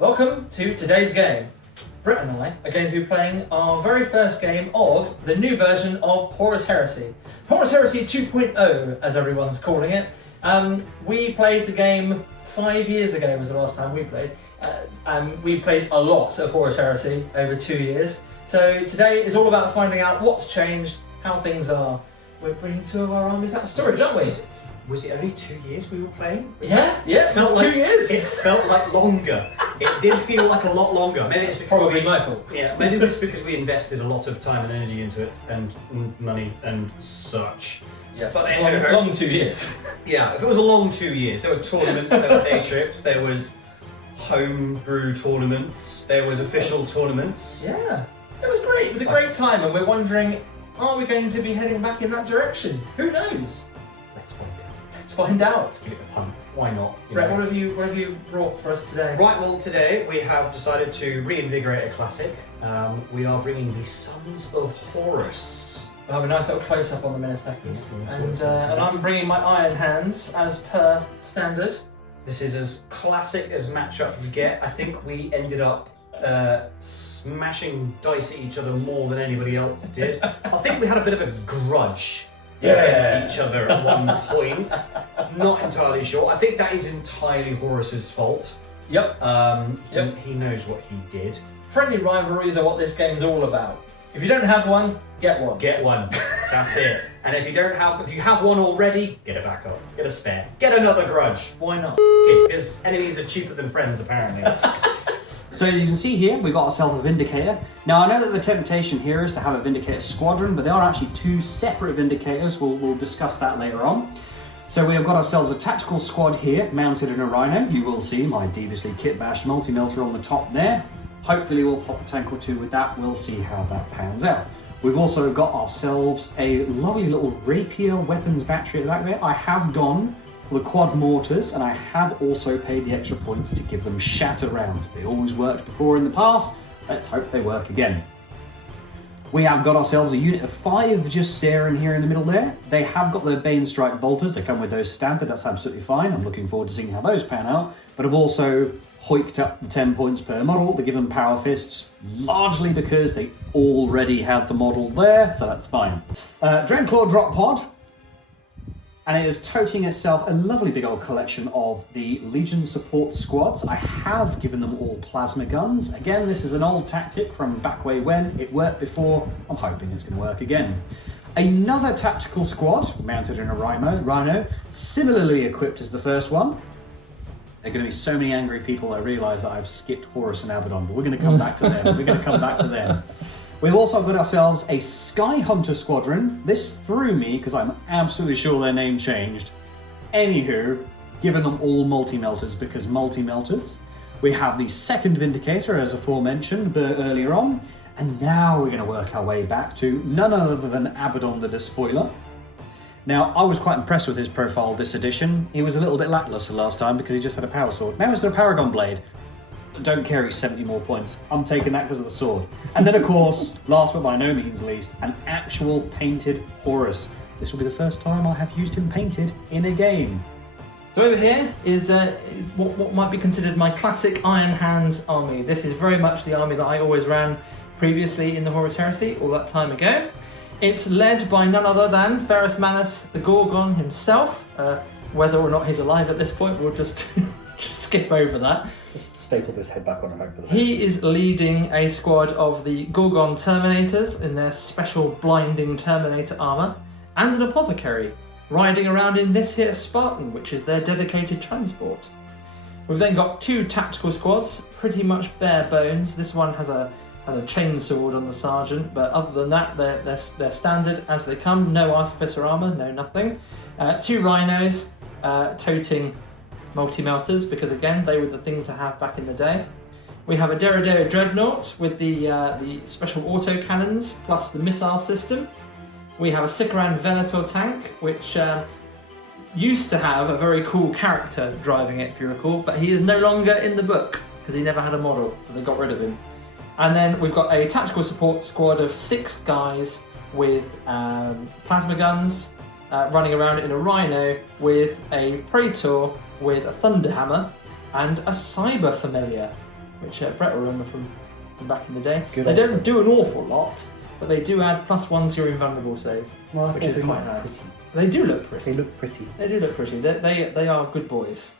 Welcome to today's game. Britt and I are going to be playing our very first game of the new version of Horus Heresy. Horus Heresy 2.0, as everyone's calling it. We played the game 5 years ago, was the last time we played. And we played a lot of Horus Heresy over 2 years. So today is all about finding out what's changed, how things are. We're bringing two of our armies out of storage, aren't we? Was it only 2 years we were playing? Yeah, it was 2 years. It felt like longer. It did feel like a lot longer. Maybe it's because Probably my fault. Yeah, maybe it's because we invested a lot of time and energy into it, and money and such. Yes, But it's anyway, long 2 years. Yeah, if it was a long 2 years, there were tournaments, there were day trips, there was homebrew tournaments, there was official tournaments. Yeah, it was great. It was a great time, and we're wondering, are we going to be heading back in that direction? Who knows? Let's find out. Let's find out. Let's give it a punt. Why not? Brett, what have you brought for us today? Right, well, today we have decided to reinvigorate a classic. We are bringing the Sons of Horus. We'll have a nice little close-up on them in a second. Yes, And I'm bringing my Iron Hands, as per standard. This is as classic as matchups get. I think we ended up smashing dice at each other more than anybody else did. I think we had a bit of a grudge against each other at one point. Not entirely sure. I think that is entirely Horus's fault. Yep. He knows what he did. Friendly rivalries are what this game's all about. If you don't have one, get one. Get one. That's it. And if you have one already, get it back up. Get a spare. Get another grudge. Why not? Because enemies are cheaper than friends, apparently. So as you can see here, we've got ourselves a Vindicator. Now I know that the temptation here is to have a Vindicator squadron, but there are actually two separate Vindicators. We'll discuss that later on. So we have got ourselves a tactical squad here, mounted in a Rhino. You will see my deviously kit-bashed multi-melter on the top there. Hopefully we'll pop a tank or two with that. We'll see how that pans out. We've also got ourselves a lovely little rapier weapons battery at the back there. I have gone for the quad mortars, and I have also paid the extra points to give them shatter rounds. They always worked before in the past. Let's hope they work again. We have got ourselves a unit of 5 just staring here in the middle there. They have got their Bane Strike bolters. They come with those standard. That's absolutely fine. I'm looking forward to seeing how those pan out. But I've also hoiked up the 10 points per model to give them power fists, largely because they already had the model there, so that's fine. Dreadclaw drop pod. And it is toting itself a lovely big old collection of the Legion support squads. I have given them all plasma guns. Again, this is an old tactic from back way when. It worked before. I'm hoping it's going to work again. Another tactical squad, mounted in a Rhino, similarly equipped as the first one. There are going to be so many angry people I realise that I've skipped Horus and Abaddon, but we're going to come back to them. We've also got ourselves a Sky Hunter Squadron. This threw me because I'm absolutely sure their name changed. Anywho, given them all multi-melters because multi-melters. We have the second Vindicator, as aforementioned earlier on. And now we're going to work our way back to none other than Abaddon the Despoiler. Now, I was quite impressed with his profile this edition. He was a little bit lackluster last time because he just had a power sword. Now he's got a Paragon Blade. Don't care, he's 70 more points. I'm taking that because of the sword. And then, of course, last but by no means least, an actual painted Horus. This will be the first time I have used him painted in a game. So over here is what might be considered my classic Iron Hands army. This is very much the army that I always ran previously in the Horus Heresy, all that time ago. It's led by none other than Ferrus Manus the Gorgon himself. Whether or not he's alive at this point, we'll just skip over that. Just stapled his head back on and hope for the best. He is leading a squad of the Gorgon Terminators in their special blinding Terminator armour, and an apothecary, riding around in this here Spartan, which is their dedicated transport. We've then got 2 tactical squads, pretty much bare bones. This one has a chainsword on the sergeant, but other than that, they're standard as they come. No artificer armour, no nothing. 2 rhinos toting multi-melters, because again, they were the thing to have back in the day. We have a Derrideo Dreadnought with the special auto cannons plus the missile system. We have a Sikaran Venator tank, which used to have a very cool character driving it, if you recall, but he is no longer in the book because he never had a model, so they got rid of him. And then we've got a tactical support squad of 6 guys with plasma guns running around in a Rhino with a Praetor with a Thunderhammer and a Cyber Familiar. which Brett will remember from back in the day. Good They old don't do an awful lot, but they do add +1 to your invulnerable save, which is quite nice. They do look pretty. They look pretty. They do look pretty. They are good boys.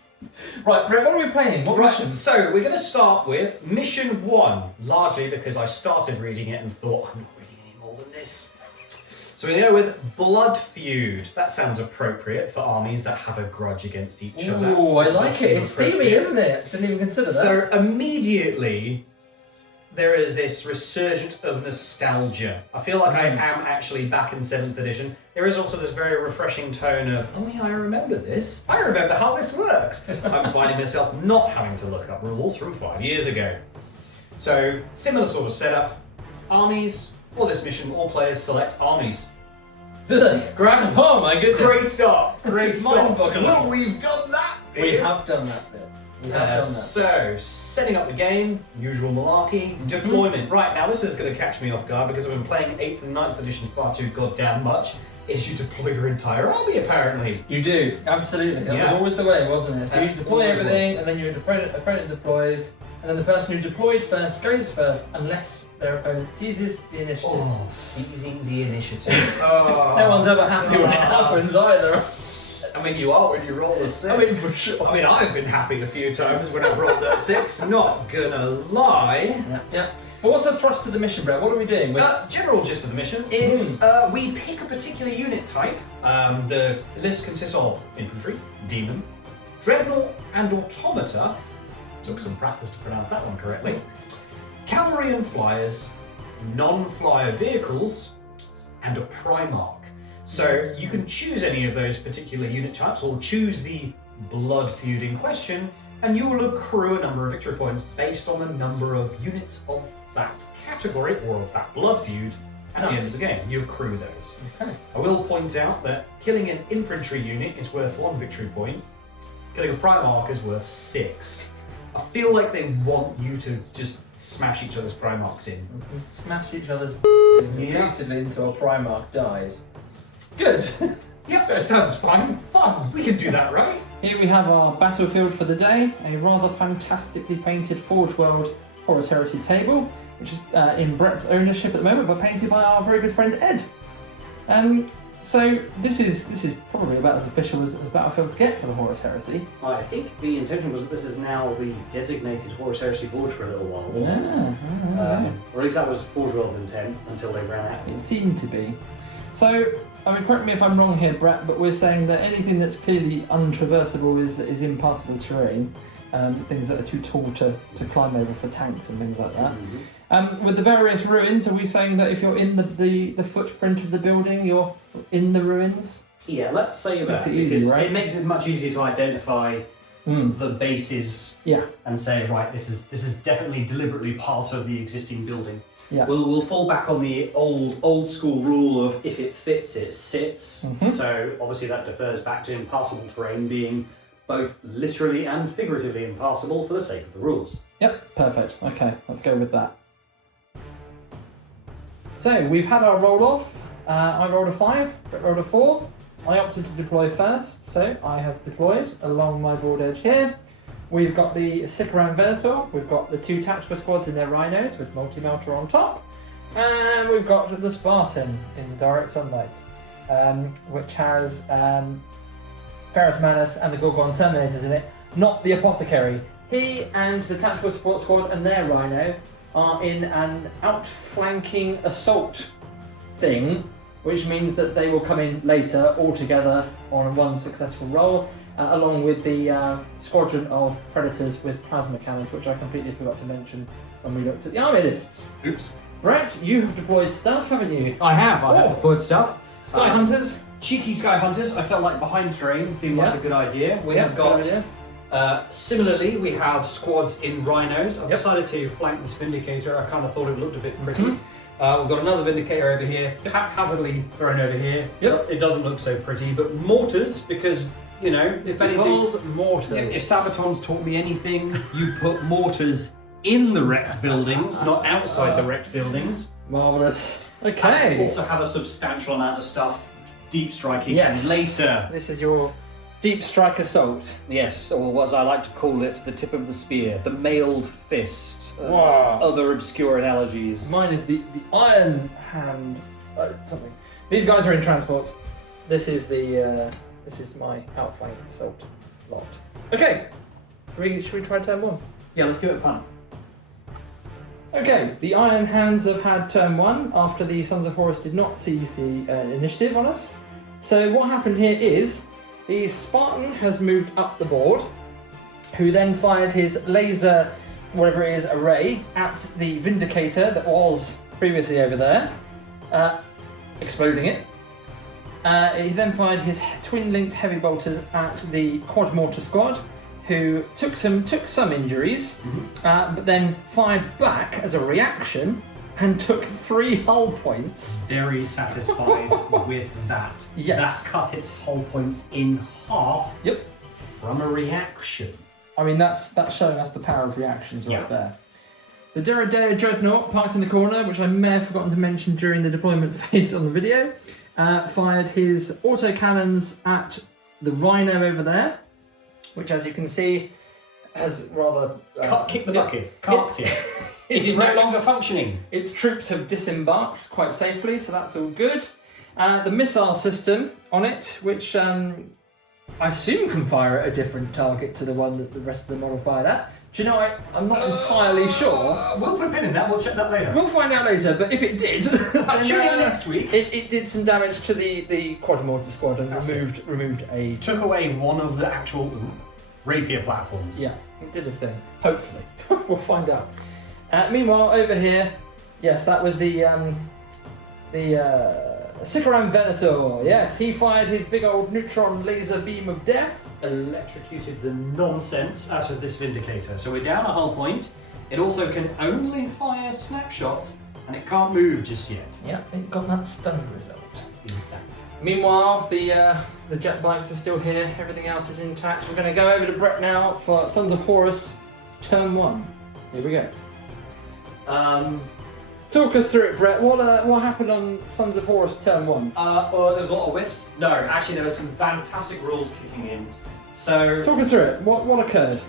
Right, Brett, what are we playing? What Right, mission? so we're going to start with mission 1, largely because I started reading it and thought, I'm not reading any more than this. So we're going to go with Blood Feud. That sounds appropriate for armies that have a grudge against each other. Ooh, I Does like seem it. It's steamy, appropriate. isn't it? Didn't even consider that. So immediately, there is this resurgence of nostalgia. I feel like I am actually back in 7th edition. There is also this very refreshing tone of, oh yeah, I remember this. I remember how this works. I'm finding myself not having to look up rules from 5 years ago. So, similar sort of setup. Armies. For this mission, all players select armies. Do they? Grand. Oh my goodness. Great start. Great It's start. mind-boggling. Well, we've done that. We have done that bit. We have done that. So, setting up the game, usual malarkey, deployment. Right, now this is going to catch me off guard because I've been playing 8th and 9th edition far too goddamn much. Is you deploy your entire army, apparently. You do, absolutely. That was Yeah. always the way, wasn't it? So you Yeah, deploy always everything, and then your opponent deploys, and then the person who deployed first goes first, unless their opponent seizes the initiative. Oh, seizing the initiative. Oh. No one's ever happy when it happens either. I mean, you are when you roll a 6. I mean, for sure. I mean, I've been happy a few times when I've rolled that 6. Not gonna lie. Yeah. But what's the thrust of the mission, Brett? What are we doing? General gist of the mission is we pick a particular unit type. The list consists of infantry, demon, dreadnought, and automata. Took some practice to pronounce that one correctly. Cavalry and flyers, non-flyer vehicles, and a Primarch. So you can choose any of those particular unit types, or choose the Blood Feud in question, and you will accrue a number of victory points based on the number of units of that category, or of that Blood Feud, at the end of the game. You accrue those. Okay. I will point out that killing an infantry unit is worth 1 victory point. Killing a Primarch is worth 6. I feel like they want you to just smash each other's Primarchs in. Smash each other's Yeah. repeatedly until a Primarch dies. Good. Yep, that sounds fine. Fun. We can do that, right? Here we have our battlefield for the day, a rather fantastically painted Forge World Horus Heresy table, which is in Brett's ownership at the moment, but painted by our very good friend Ed. So this is probably about as official as Battlefield to get for the Horus Heresy. I think the intention was that this is now the designated Horus Heresy board for a little while, wasn't it? Or at least that was Forge World's intent until they ran out. It seemed to be. So, I mean, correct me if I'm wrong here, Brett, but we're saying that anything that's clearly untraversable is impassable terrain. Things that are too tall to climb over for tanks and things like that. With the various ruins, are we saying that if you're in the footprint of the building, you're in the ruins? Yeah, let's say that Makes it easy, because right? it makes it much easier to identify the bases Yeah. and say, right, this is definitely deliberately part of the existing building. Yeah. We'll fall back on the old school rule of if it fits, it sits. So obviously that defers back to impassable terrain being both literally and figuratively impassable for the sake of the rules. Yep, perfect. Okay, let's go with that. So we've had our roll off. I rolled a 5, Brett rolled a 4. I opted to deploy first, so I have deployed along my board edge here. We've got the Sycoran Venator, we've got the 2 tactical squads in their rhinos with multi-melter on top, and we've got the Spartan in direct sunlight, which has Ferrus Manus and the Gorgon Terminators in it, not the Apothecary. He and the tactical support squad and their rhino are in an outflanking assault thing, which means that they will come in later all together on one successful roll, along with the squadron of predators with plasma cannons, which I completely forgot to mention when we looked at the army lists. Oops. Brett, you have deployed stuff, haven't you? I have Oh. deployed stuff. Sky Hunters. Cheeky Sky Hunters, I felt like behind terrain seemed like a good idea. We have good got, idea. similarly, we have squads in rhinos. I've decided to flank this Vindicator. I kind of thought it looked a bit pretty. We've got another Vindicator over here, haphazardly thrown over here. Yep. It doesn't look so pretty, but mortars, because, you know, if anything... Because mortars. If Sabaton's taught me anything, you put mortars in the wrecked buildings, not outside the wrecked buildings. Marvellous. And Okay. also have a substantial amount of stuff deep striking Yes. later. This is your Deep strike assault. Yes, or as I like to call it, the tip of the spear, the mailed fist, Wow. other obscure analogies. Mine is the iron hand. Something. These guys are in transports. This is my outflank assault lot. Okay. Should we try turn 1? Yeah, let's give it a punt. Okay, the Iron Hands have had turn 1 after the Sons of Horus did not seize the initiative on us. So what happened here is the Spartan has moved up the board, who then fired his laser, whatever it is, array at the Vindicator that was previously over there, exploding it. He then fired his twin-linked heavy bolters at the Quad Mortar Squad, who took some injuries, but then fired back as a reaction and took 3 hull points. Very satisfied with that. Yes. That cut its hull points in half. Yep. From a reaction. I mean, that's showing us the power of reactions right Yeah. there. The Deradea Dreadnought, parked in the corner, which I may have forgotten to mention during the deployment phase on the video, fired his autocannons at the Rhino over there, which, as you can see, has rather... Kick the bucket. Carked it. It is no longer functioning. Its troops have disembarked quite safely, so that's all good. The missile system on it, which I assume can fire at a different target to the one that the rest of the model fired at. Do you know, I'm not entirely sure. We'll put a pin in that, we'll check that later. We'll find out later, but if it did, then, Tune in next week. It did some damage to the Quad Mortar Squad and removed a... Took away one of the actual rapier platforms. Yeah, it did a thing. Hopefully. We'll find out. Meanwhile, over here, yes, that was the Sikaram Venator. Yes, he fired his big old neutron laser beam of death. Electrocuted the nonsense out of this Vindicator. So we're down a hull point. It also can only fire snapshots, and it can't move just yet. Yeah, it got that stun result. Is that? Meanwhile, the jet bikes are still here. Everything else is intact. We're going to go over to Brett now for Sons of Horus, turn 1. Here we go. Talk us through it, Brett. What happened on Sons of Horus turn 1? There's a lot of whiffs. No, actually there were some fantastic rules kicking in. So Talk us through it. What occurred?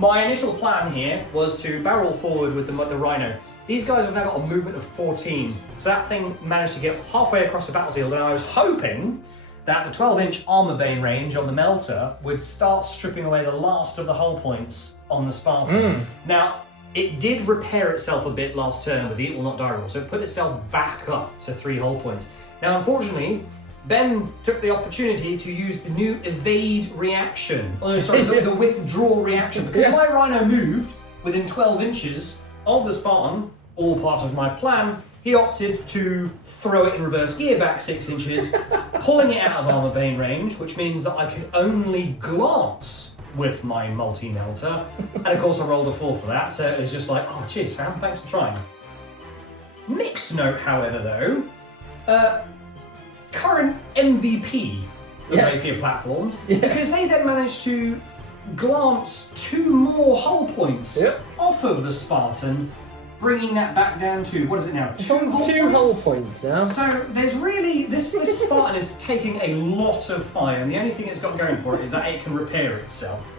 my initial plan here was to barrel forward with the Rhino. These guys have now got a movement of 14, so that thing managed to get halfway across the battlefield, and I was hoping that the 12-inch armor bane range on the Melter would start stripping away the last of the hull points on the Spartan. Now, it did repair itself a bit last turn with the It Will Not Die rule, so it put itself back up to 3 hull points. Now, unfortunately, Ben took the opportunity to use the new evade reaction. Oh, sorry, the withdraw reaction. Because my Rhino moved within 12 inches of the Spartan, all part of my plan, he opted to throw it in reverse gear back 6 inches, pulling it out of armor bane range, which means that I could only glance with my multi-melter. And of course I rolled a 4 for that, so it was just like, oh cheers fam, thanks for trying. Mixed note, however, though, current MVP of rapier platforms, because they then managed to glance 2 more hull points off of the Spartan, bringing that back down to, what is it now, 2 hull points now. So there's really, this Spartan is taking a lot of fire, and the only thing it's got going for it is that it can repair itself.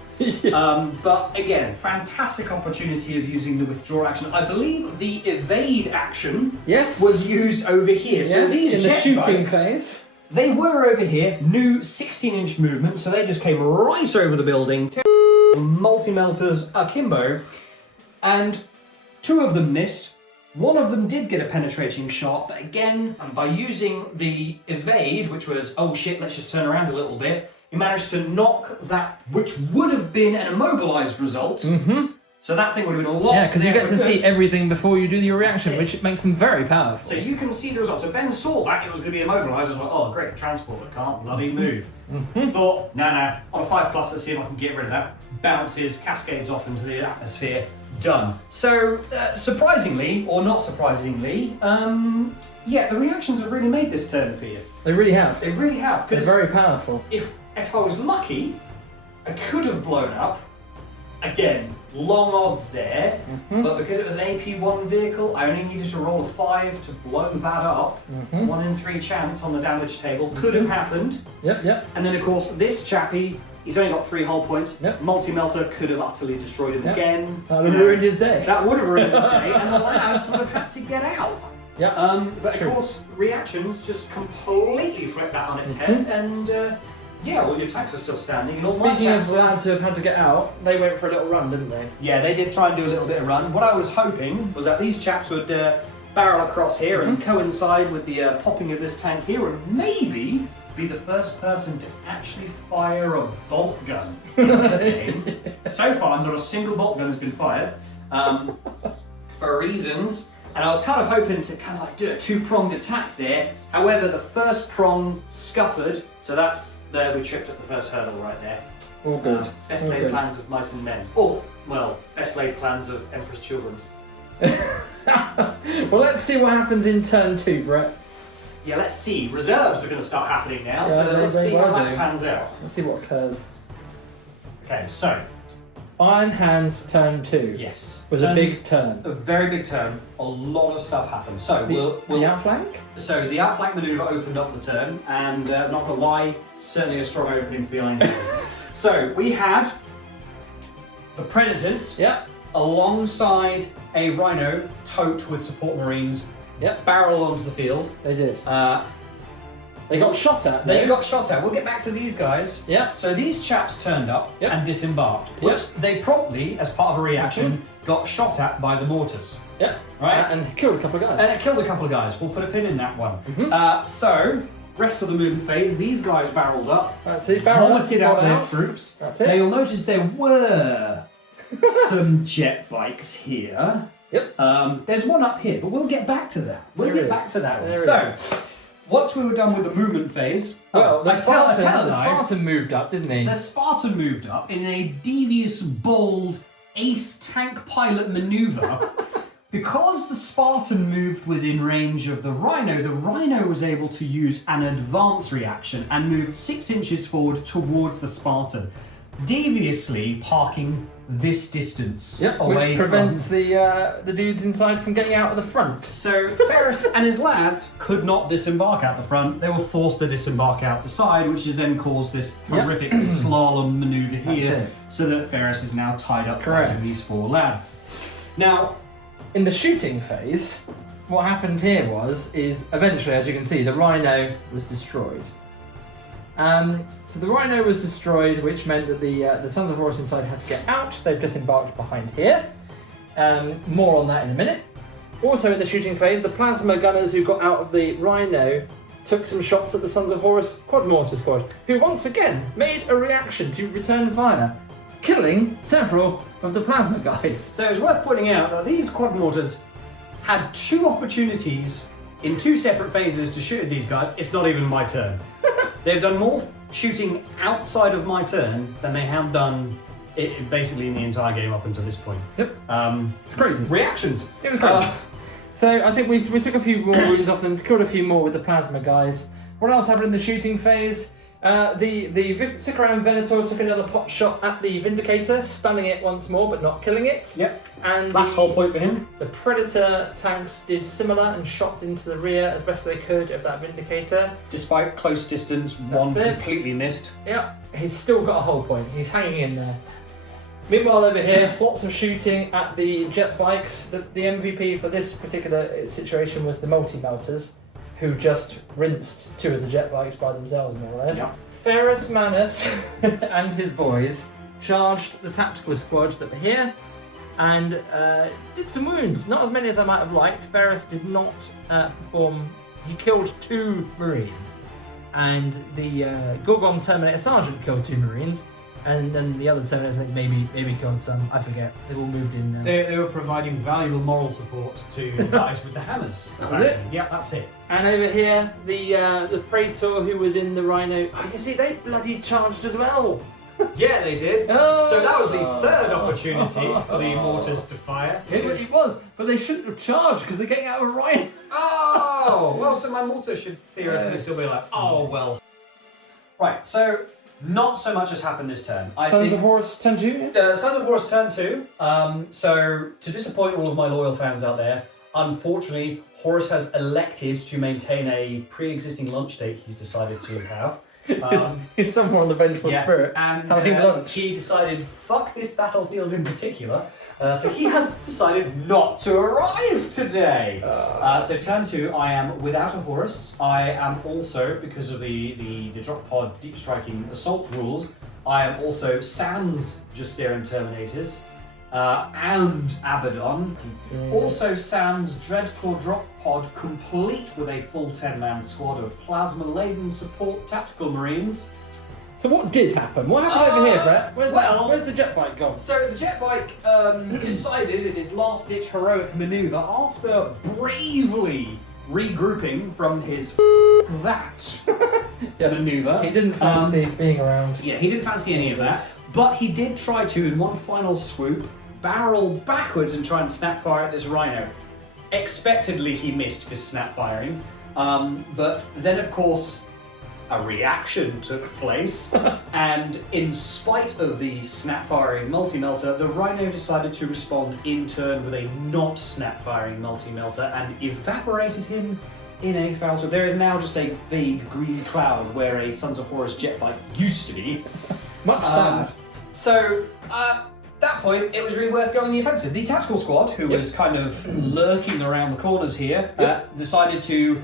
But again, fantastic opportunity of using the withdraw action. I believe the evade action was used over here. So these in the shooting bikes, phase. They were over here, new 16-inch movement, so they just came right over the building. Multi-melters akimbo, and 2 of them missed. 1 of them did get a penetrating shot, but again, by using the evade, which was, oh shit, let's just turn around a little bit, he managed to knock that, which would have been an immobilized result. So that thing would have been a lot. Yeah, because you get to see everything before you do your reaction, which makes them very powerful. So you can see the result. So Ben saw that it was going to be immobilized. I was like, oh great, transport that can't bloody move. Thought, nah, on a 5+, let's see if I can get rid of that. Bounces, cascades off into the atmosphere. Done. So, surprisingly, or not surprisingly, yeah, the reactions have really made this turn for you. They really have. They really have. They're very powerful. If I was lucky, I could have blown up. Again, long odds there, but because it was an AP1 vehicle, I only needed to roll a 5 to blow that up. 1 in 3 chance on the damage table. Could have happened. Yep. And then, of course, this chappie He's only got 3 hull points. Yep. Multi-melter could have utterly destroyed him Yep. again. That would have ruined his day. That would have ruined his day, and the lads would have had to get out. Yeah. But true. of course, reactions just completely flip that on its head, and yeah, all your attacks are still standing. And all my Speaking of attacks lads who have had to get out, they went for a little run, didn't they? yeah, they did try and do a little bit of run. What I was hoping was that these chaps would barrel across here and coincide with the popping of this tank here, and maybe be the first person to actually fire a bolt gun in this game. So far, not a single bolt gun has been fired, for reasons. And I was kind of hoping to kind of like do a 2-pronged attack there. However, the first prong scuppered, so that's there. We tripped up the first hurdle right there. All good. Best All laid good. plans of mice and men. Or, well, best laid plans of Emperor's children. Well, let's see what happens in turn 2, Brett. Yeah, let's see. Reserves are going to start happening now, Yeah, so they let's very see well how that do. pans out. Let's see what occurs. Okay, so, Iron Hands turn 2 yes. was a big turn. A very big turn. A lot of stuff happened. So, The outflank? So the outflank manoeuvre opened up the turn, and not gonna lie, certainly a strong opening for the Iron Hands. So we had the Predators Yeah. alongside a Rhino tote with support Marines Yep. barrel onto the field. They did. They They got shot at. They though. got shot at. We'll get back to these guys. Yeah. So these chaps turned up Yep. and disembarked, Yep. which they promptly, as part of a reaction, got shot at by the mortars. Yeah. Right. And killed a couple of guys. And it killed a couple of guys. We'll put a pin in that one. So, rest of the movement phase, these guys barreled up, That's it. Barrel vomited out their out. troops. That's it. Now you'll notice there were some jet bikes here. Yep. There's one up here, but we'll get back to that. We'll There get is. back to that one. There So, is. once we were done with the movement phase, Well, the I tell a lie. Spartan moved up, didn't he? The Spartan moved up in a devious, bold, ace tank pilot maneuver. Because the Spartan moved within range of the Rhino was able to use an advance reaction and move 6 inches forward towards the Spartan, deviously parking this distance Yep. away Which prevents the dudes inside from getting out of the front. So Ferris and his lads could not disembark out the front. They were forced to disembark out the side, which has then caused this Yep. horrific slalom maneuver here, it. so that Ferris is now tied up Correct. fighting these 4 lads. Now, In the shooting phase, what happened here is eventually, as you can see, the Rhino was destroyed. So the Rhino was destroyed, which meant that the Sons of Horus inside had to get out. They've disembarked behind here. More on that in a minute. Also in the shooting phase, the plasma gunners who got out of the Rhino took some shots at the Sons of Horus quad mortar squad, who once again made a reaction to return fire, killing several of the plasma guys. so it's worth pointing out that these quad mortars had 2 opportunities in 2 separate phases to shoot at these guys. It's not even my turn. They've done more shooting outside of my turn than they have done basically in the entire game up until this point. Yep. It's crazy. Reactions. It was crazy. So I think we took a few more wounds off them, killed a few more with the plasma guys. What else happened in the shooting phase? The Sikaram Venator took another pot shot at the Vindicator, stunning it once more but not killing it. Yep. And Last whole point for him. the Predator tanks did similar and shot into the rear as best they could of that Vindicator. Despite close distance, one That's it. completely missed. Yeah, he's still got a whole point. He's hanging in there. Meanwhile, over here, lots of shooting at the jet bikes. The MVP for this particular situation was the multi-melters, who just rinsed 2 of the jet bikes by themselves, more or less. Yep. Ferris Manus and his boys charged the tactical squad that were here and did some wounds. Not as many as I might have liked. Ferris did not perform. He killed 2 Marines, and the Gorgon Terminator Sergeant killed 2 Marines. And then the other Terminators, I think maybe killed some. I forget. It all moved in now. They were providing valuable moral support to the guys with the hammers. That was it? Yeah, that's it. And over here, the Praetor who was in the Rhino. Oh, you see, they bloody charged as well. Yeah, they did. Oh. So that was the 3rd opportunity for the mortars to fire. It was, but they shouldn't have charged because they're getting out of a Rhino. Oh, well, so my mortar should theoretically still be like, oh, well. Right, so not so much has happened this turn. Sons of Horus turn 2? Sons of Horus turn 2. So, to disappoint all of my loyal fans out there, unfortunately, Horus has elected to maintain a pre-existing launch date he's decided to have. He's somewhere on the vengeful spirit, and having lunch. he decided, fuck this battlefield in particular, so he has decided not to arrive today. So turn 2, I am without a Horus. I am also, because of the drop pod deep striking assault rules, I am also sans Justerian Terminators and Abaddon. Also sans Dreadclaw drop pod complete with a full 10-man squad of plasma-laden support tactical marines. So what did happen? What happened over here, Brett? Where's the jet bike gone? So the jet bike decided in his last-ditch heroic manoeuvre, after bravely regrouping from his manoeuvre. He didn't fancy being around. Yeah, he didn't fancy any of that, but he did try to, in one final swoop, barrel backwards and try and snap fire at this rhino. Expectedly, he missed his snap firing, but then, of course, a reaction took place, and in spite of the snap-firing multi-melter, the Rhino decided to respond in turn with a not snap-firing multi-melter and evaporated him in a foul. So there is now just a vague green cloud where a Sons of Horus jet bike used to be. Much sad. So, at that point, it was really worth going the offensive. The tactical squad, who was kind of lurking around the corners here, decided to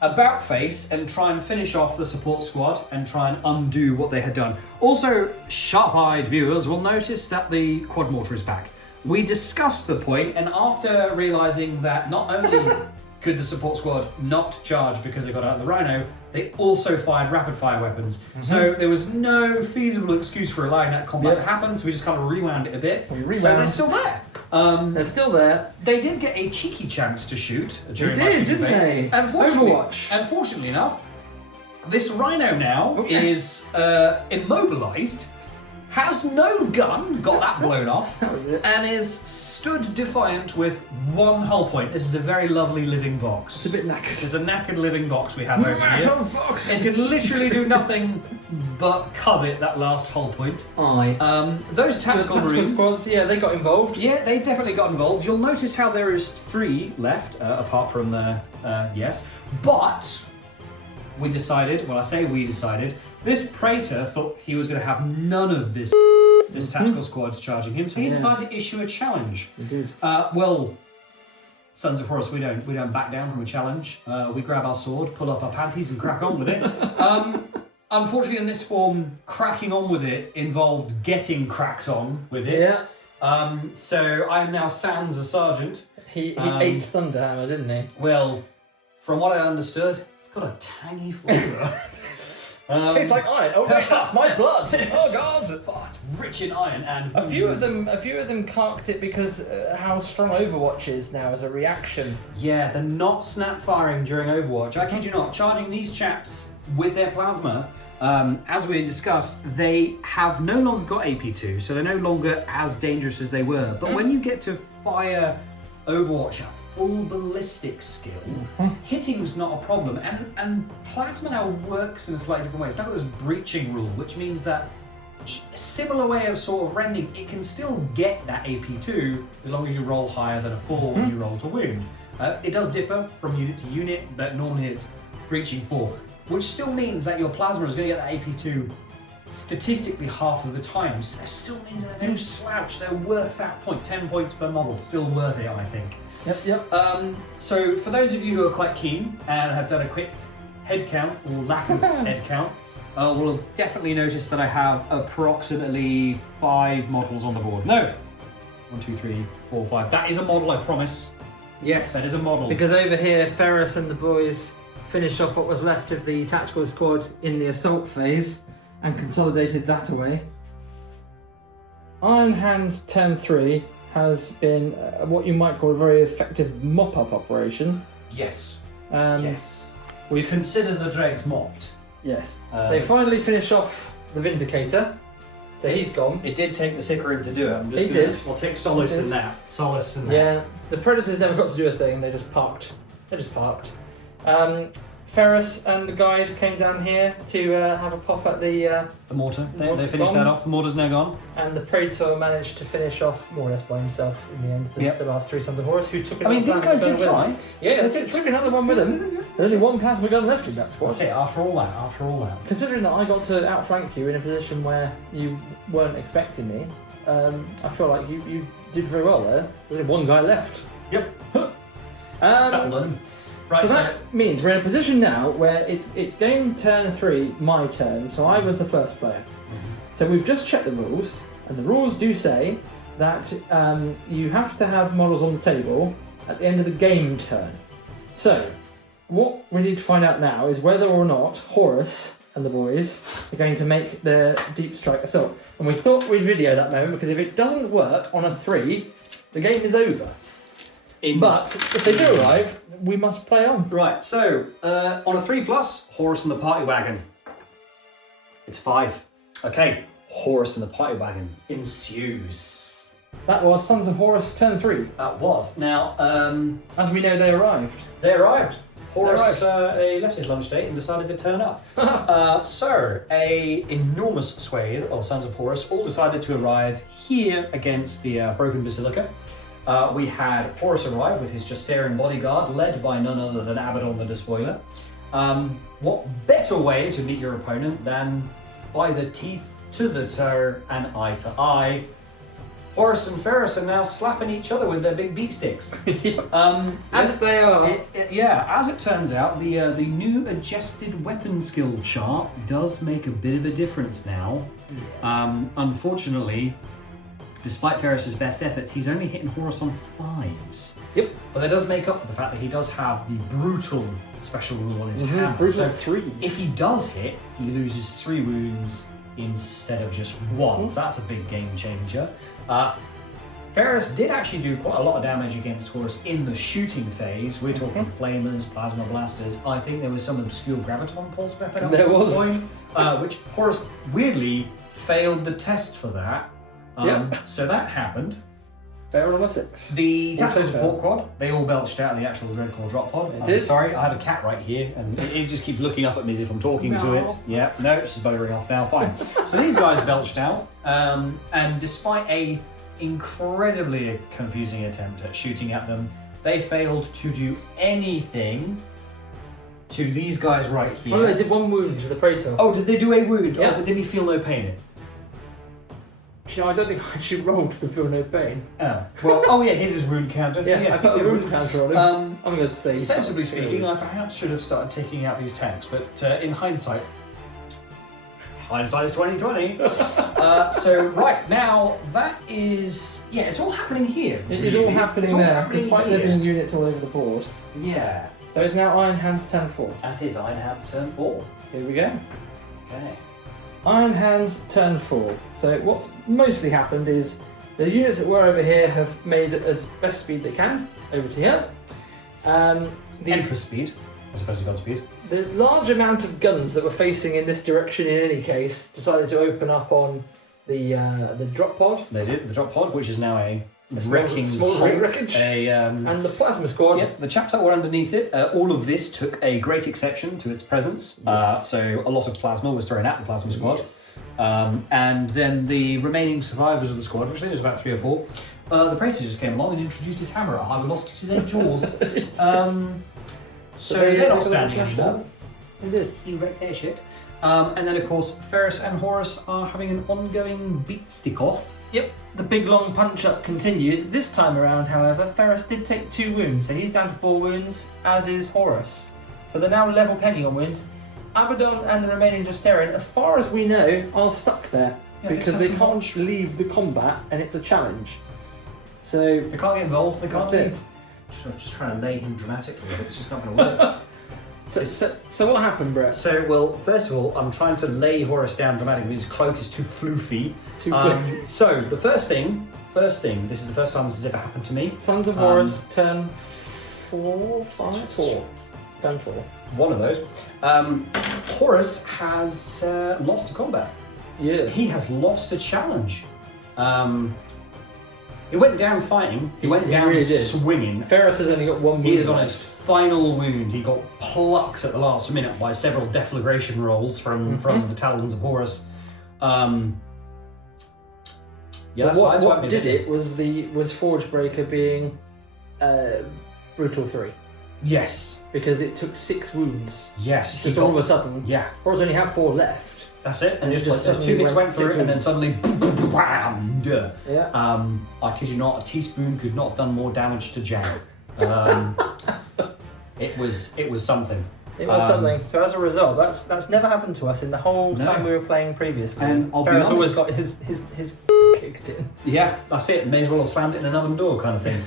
about face and try and finish off the support squad and try and undo what they had done. Also, sharp-eyed viewers will notice that the quad mortar is back. We discussed the point, and after realising that not only could the support squad not charge because they got out of the Rhino, they also fired rapid-fire weapons. So there was no feasible excuse for allowing that combat to happen, so we just kind of rewound it a bit. So they're still there. They're still there. They did get a cheeky chance to shoot during They my did, shooting didn't phase. they? Overwatch. Unfortunately enough, this Rhino now is immobilised, has no gun, got that blown off, That was it. and is stood defiant with one hull point. This is a very lovely living box. It's a bit knackered. This is a knackered living box we have over here. It can literally do nothing but covet that last hull point. Those tactical marines squads, they got involved. Yeah, they definitely got involved. You'll notice how there is 3 left, apart from the But we decided, I say we decided, this Praetor thought he was going to have none of this tactical squad charging him, so he decided to issue a challenge. He did. Sons of Horus, we don't back down from a challenge. We grab our sword, pull up our panties, and crack on with it. Unfortunately, in this form, cracking on with it involved getting cracked on with it. Yeah. So I am now sans a sergeant. He ate Thunderhammer, didn't he? Well, from what I understood, it's got a tangy flavour. Tastes like iron. Oh wait, that's my blood. Oh god. Oh, it's rich in iron, and A few of them carked it because how strong Overwatch is now as a reaction. Yeah, they're not snap firing during Overwatch. I kid you not, charging these chaps with their plasma. As we discussed, they have no longer got AP2, so they're no longer as dangerous as they were. But when you get to fire Overwatch at full ballistic skill, hitting's not a problem. And plasma now works in a slightly different way. It's not got this breaching rule, which means that a similar way of sort of rending, it can still get that AP2 as long as you roll higher than a 4 when you roll to wound. It does differ from unit to unit, but normally it's breaching 4, which still means that your plasma is going to get that AP2 statistically half of the time. So that still means that they're no slouch. They're worth that point. 10 points per model, still worth it, I think. Yep. So for those of you who are quite keen and have done a quick head count or lack of head count, will have definitely noticed that I have approximately 5 models on the board. No, 1, 2, 3, 4, 5. That is a model, I promise. Yes. That is a model. Because over here, Ferris and the boys finished off what was left of the tactical squad in the assault phase and consolidated that away. Iron Hands turn 3 has been what you might call a very effective mop-up operation. Yes. Yes. We've considered the dregs mopped. Yes. They finally finish off the Vindicator, so he's gone. It did take the Sicarid to do it. It did. I'll take solace in that. Solace in that. Yeah. The Predators never got to do a thing. They just parked. Ferrus and the guys came down here to have a pop at the mortar. They mortar's finished gone. that off. The mortar's now gone. and the Praetor managed to finish off more or less by himself in the end. Yep. The last 3 Sons of Horus, who took. I mean, these guys did try. Yeah, they took another one with them. There's only one plasma gun left in that squad. That's it. After all that. Considering that I got to outflank you in a position where you weren't expecting me, I feel like you did very well there. There's only one guy left. Yep. Um, Done. Right. so that means we're in a position now where it's game turn 3, my turn, so I was the first player. So we've just checked the rules, and the rules do say that you have to have models on the table at the end of the game turn. So, what we need to find out now is whether or not Horus and the boys are going to make their deep strike assault. And we thought we'd video that moment, because if it doesn't work on a 3, the game is over. But if they do arrive, we must play on. Right, so on a 3+, Horus and the party wagon. It's 5. Okay, Horus and the party wagon ensues. That was Sons of Horus turn 3. That was. Now, As we know, they arrived. they arrived. Horus he left his lunch date and decided to turn up. So, a enormous swathe of Sons of Horus all decided to arrive here against the Broken Basilica. We had Horus arrive with his Justerian bodyguard, led by none other than Abaddon the Despoiler. What better way to meet your opponent than by the teeth to the toe and eye to eye? Horus and Ferrus are now slapping each other with their big beat sticks. As they are. As it turns out, the new adjusted weapon skill chart does make a bit of a difference now. Yes. Unfortunately, despite Ferrus's best efforts, he's only hitting Horus on 5s. Yep. But that does make up for the fact that he does have the brutal special rule on his hammer. Brutal So 3. if he does hit, he loses 3 wounds instead of just 1. So that's a big game changer. Ferrus did actually do quite a lot of damage against Horus in the shooting phase. We're talking flamers, plasma blasters. I think there was some obscure graviton pulse weapon at There one was. point, which Horus weirdly failed the test for that. Yep. So that happened. Fair on a 6. The tactical Auto support quad, they all belched out the actual Dreadcore drop pod. It I'm did. sorry, I have a cat right here, and it just keeps looking up at me as if I'm talking to it. Yeah, no, she's buggering off now, fine. So these guys belched out, and despite a incredibly confusing attempt at shooting at them, they failed to do anything to these guys right here. Oh, they did 1 wound to the Praetor. Oh, did they do a wound? Yeah. Oh, but did he feel no pain? You know, I don't think I actually rolled to feel no pain. Oh. Well, oh yeah, his is wound counter. So Yeah, I put he's a a wound counter on him. I'm going to say. Sensibly speaking, I perhaps should have started taking out these tanks, but in hindsight is 2020. So right now, that is it's all happening here. It is all really. happening It's all there, happening despite here. there being units all over the board. Yeah, So it's now Iron Hands turn 4. that is Iron Hand's turn 4. Here we go. Okay. Iron Hands turn 4. So what's mostly happened is the units that were over here have made as best speed they can over to here. The Empress speed, as opposed to God speed. The large amount of guns that were facing in this direction in any case decided to open up on the drop pod. They did the drop pod, which is now a wrecking small hulk, wreckage. and the plasma squad. Yep, the chaps that were underneath it, all of this took a great exception to its presence. Yes. So a lot of plasma was thrown at the plasma squad. Yes. And then the remaining survivors of the squad, which I think was about 3 or 4, the Praetor just came along and introduced his hammer at high velocity to their jaws. So they're not standing anymore. They did. You wrecked their shit. And then, of course, Ferrus and Horus are having an ongoing beat stick off. Yep, the big long punch up continues. This time around, however, Ferrus did take 2 wounds, so he's down to 4 wounds, as is Horus. So they're now level pegging on wounds. Abaddon and the remaining Justerian, as far as we know, are stuck there Yeah, because they they can't leave the combat, and it's a challenge. So They can't get involved, they can't That's leave. Just trying to lay him dramatically, but it's just not going to work. So what happened, Brett? So, well, first of all, I'm trying to lay Horus down dramatically. His cloak is too floofy. Too floofy. So, the first thing, this is the first time this has ever happened to me. Sons of Horus turn 4, 5, 4. Turn 4. One of those. Horus has lost a combat. Yeah. He has lost a challenge. He went down fighting. He went He down really did. swinging. Ferris has only got one wound. He is on left. his final wound. He got plucked at the last minute by several deflagration rolls from the talons of Horus. Yeah, that's what made did it was Forgebreaker being brutal 3 Yes. because it took 6 wounds. Yes. Just all of a sudden. Yeah. Horus only had 4 left. That's it. And And just it just like 2 suddenly hits went went through, 6 and then suddenly, wham! Yeah. Yeah. I kid you not, a teaspoon could not have done more damage to Jam. It was something. It was something. So as a result, that's never happened to us in the whole No. time we were playing previously. And I'll be Ferris always honest- got his kicked in. Yeah, that's it. May as well have slammed it in an oven door, kind of thing.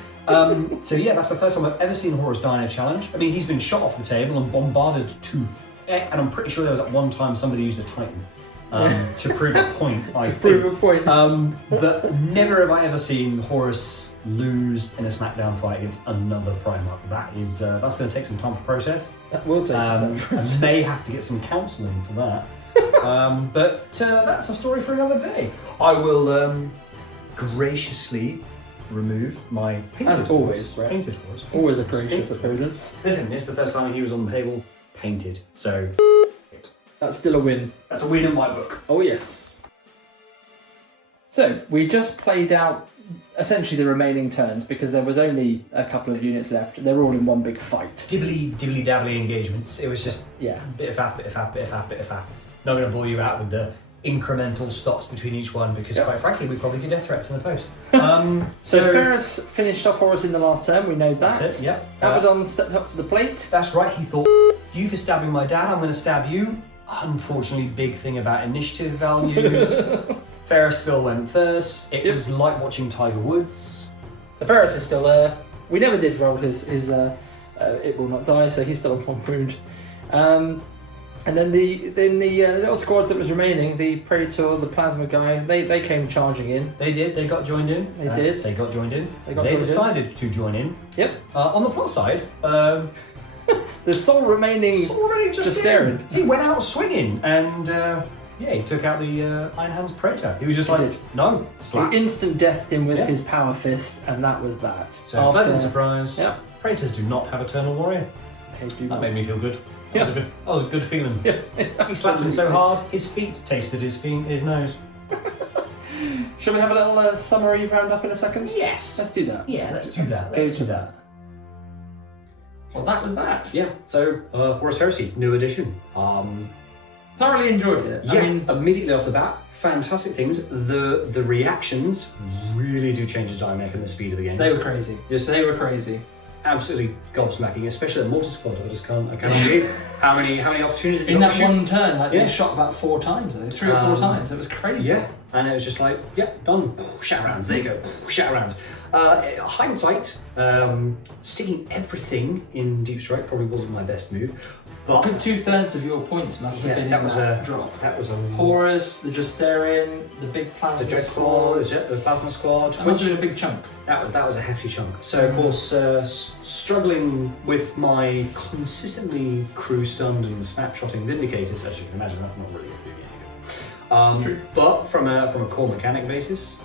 So yeah, that's the first time I've ever seen Horus die in a challenge. I mean, he's been shot off the table and bombarded to feck, and I'm pretty sure there was at one time somebody used a Titan to prove a point. To prove a point. But never have I ever seen Horus lose in a Smackdown fight against another Primarch. That's going to take some time to process. That will take some time. And may have to get some counselling for that. But that's a story for another day. I will graciously remove my painted As always, horse. right? Painted horse. Always a Painted gracious horse. opponent. Listen, it's the first time he was on the table painted, so That's still a win. that's a win in my book. Oh yes. So we just played out essentially the remaining turns because there was only a couple of units left. They were all in one big fight. Dibbly dabbly engagements. It was just Yeah. bit of faff, bit of faff, bit of faff, bit of faff. Not going to bore you out with the incremental stops between each one because, Yep. quite frankly, we probably get death threats in the post. So Ferris finished off Horus in the last turn. We know that. That's it. Yep. Abaddon stepped up to the plate. That's right. He thought, "You for stabbing my dad, I'm going to stab you." Unfortunately, big thing about initiative values. Ferris still went first. It Yep. was like watching Tiger Woods. So Ferris is still there. We never did roll his it will not die, so he's still on 1 wound. And then the little squad that was remaining, the Praetor, the Plasma guy, they came charging in. They did. They got joined in. They did. They got joined in. They got joined in. decided to join in. Yep. On the plus side, The sole remaining already just staring. He went out swinging, and he took out the Iron Hands Praetor. He was just like, no, slap. He instant deathed him with Yeah. his power fist, and that was that. So pleasant surprise. Yeah. Praetors do not have Eternal Warrior. They do That not. made me feel good. Yeah. That was a good feeling. Yeah. He slapped him so hard, his feet tasted his nose. Shall we have a little summary roundup in a second? Yes. Let's do that. Yeah, let's do that. Go to that. Well, that was that. Yeah, so Horus Heresy, new edition. Thoroughly enjoyed it. Yeah, I mean, immediately off the bat, fantastic things. The reactions really do change the dynamic and the speed of the game. they were crazy. Yes, They were crazy. absolutely gobsmacking, especially the mortar squad. I can't believe how many opportunities In they that got to one turn, like Yeah. they shot about 4 times, I think, 3 or 4 times. It was crazy. Yeah, and it was just like, yep, done. Shout rounds. There you go. Shout rounds. Hindsight, sticking everything in Deep Strike probably wasn't my best move, A but good 2/3 of your points must have been that in was that a drop. That was a Horus, the Justerian, the big the plasma Dread squad. Squad, the Plasma Squad. That must have been a big chunk. That was a hefty chunk. So of course, struggling with my consistently crew stunned and snapshotting Vindicators, as you can imagine, that's not really going to do me any good. But from a core mechanic basis,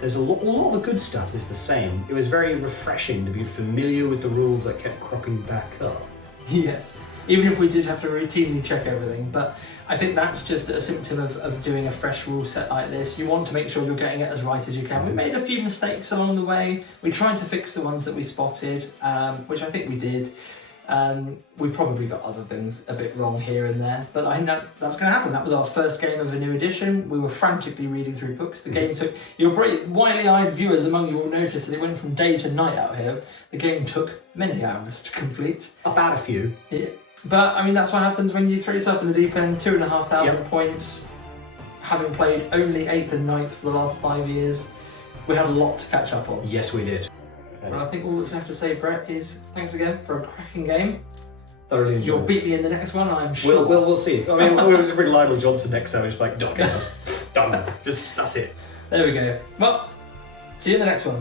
there's a lot of the good stuff is the same. It was very refreshing to be familiar with the rules that kept cropping back up. Yes. Even if we did have to routinely check everything, but I think that's just a symptom of doing a fresh rule set like this. You want to make sure you're getting it as right as you can. We made a few mistakes along the way. We tried to fix the ones that we spotted, which I think we did. We probably got other things a bit wrong here and there, but I think that's going to happen. That was our first game of a new edition. We were frantically reading through books. The game took, your wily-eyed viewers among you will notice that it went from day to night out here. The game took many hours to complete. About a few. Yeah. But I mean, that's what happens when you throw yourself in the deep end. 2,500 Yep. points, having played only 8th and 9th for the last 5 years. We had a lot to catch up on. Yes, we did. But I think all that's left to say, Brett, is thanks again for a cracking game. Thoroughly enjoyed. You'll beat me in the next one, I'm sure. We'll see. I mean, we'll just bring Lionel Johnson next time. It's like, don't get us. Done. Just that's it. There we go. Well, see you in the next one.